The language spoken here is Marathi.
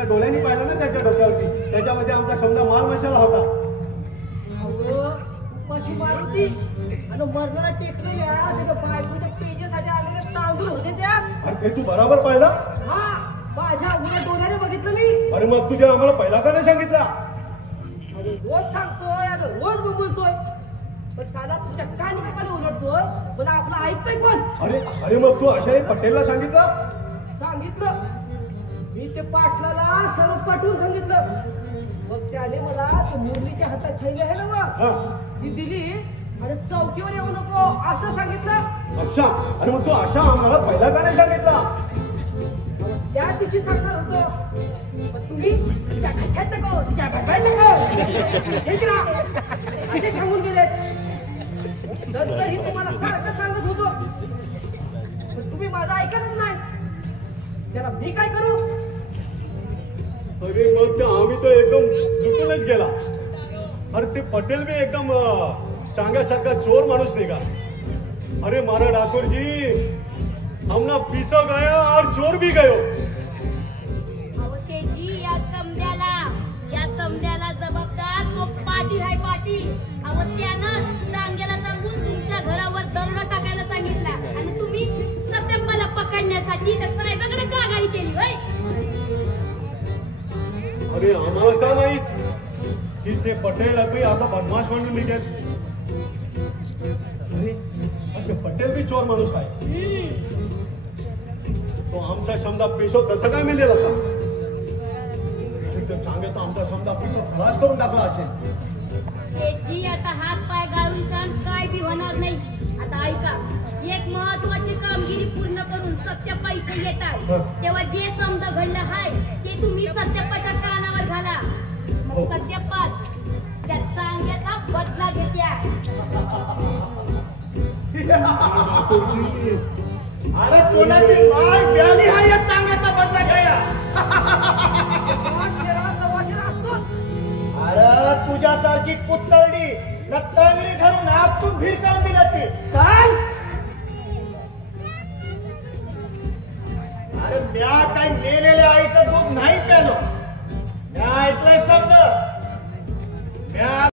तुझ्या डोळ्यांनी पाहिलं ना त्याच्या डोक्यावरती, त्याच्यामध्ये आमचा समजा माल मशाला होता. उपाशी मारुती आणि मरणाला टेकलेल्या त्याच्या बायकोच्या पेजेसाठी आलेले तांदूळ होते त्या. अरे ते तू बरोबर पाहिला? हा, माझ्या उघड्या डोळ्याने बघितलं मी. अरे मग तुझ्या आम्हाला पहिला का नाही सांगितला? अरे रोज सांगतोय आणि रोज बोलतोय, पण साला तुमच्या कानी कापाने उलटतोय, पण आपलं ऐकतोय कोण? अरे अरे मग तू अशाही पटेलला सांगितलं? सांगितलं मी, ते पाटलाला सर्व पाठवून सांगितलं. मग त्याने मला ते मुरलीच्या हातात ठेवले आहे ना बा, ती दिली आणि चौकीवर येऊ नको असं सांगितलं. अच्छा, अरे मग तू अशा आम्हाला पहिला का नाही सांगितला? त्या दिवशी सांगणार होतो, पण तुम्ही तिच्या खात्यात नको, तिच्या भरपाईत नको असे सांगून गेले. नंतरही तुम्हाला सारखं सांगत होतो, पण तुम्ही माझं ऐकतच नाही. त्याला मी काय करू? अरे मग ते आम्ही तो एकदम लुटूनच गेला. अरे ते पटेल भी एकदम चांगल्यासारखा चोर माणूस निघा. अरे मारा ठाकुर जी, हमना पीसा गया और चोर भी गयो. शेठजी, या समद्याला जबाबदार तो पाटील आहे, पाटील. अहो त्यानं चांगल्याला सांगून तुमच्या घरावर दरोडा टाकायला सांगितला आणि तुम्ही सत्यप्पाला पकडण्यासाठी त्या साहेबाकडे कागाळी केली होय. अरे आम्हाला का माहित की ते पटेल अगदी असा बदमाश म्हणून निघेल. अरे अच्छा, पटेल भी चोर माणूस आहे. तो आमचा समजा पिसो कसा काय मिळेल आता? सांगे तो आमचा समजा पिसो खलास करून टाकला असेल. शेठजी, आता हात पाय गाळून सांग काय बी होणार नाही. आता ऐका, एक महत्वाची कामगिरी पूर्ण करून सत्यप्पा इथे येतात, तेव्हा जे समजा घडलं आहे ते तुम्ही सत्यप्पाच्या कानावर घाला. मग सत्यप्पा त्या चांगल्याचा बदला घेत्या. अरे कोणाची माय व्याली हा या चांगल्याचा बदला घ्या. अरे तुझ्यासारखी कुत्तरडी रत्तांगडी धरून आतून भिरकावून दिला ते चाल. अरे म्या काय मेलेल्या आईचं दूध नाही प्यालो. म्या ऐकलंय समज. म्या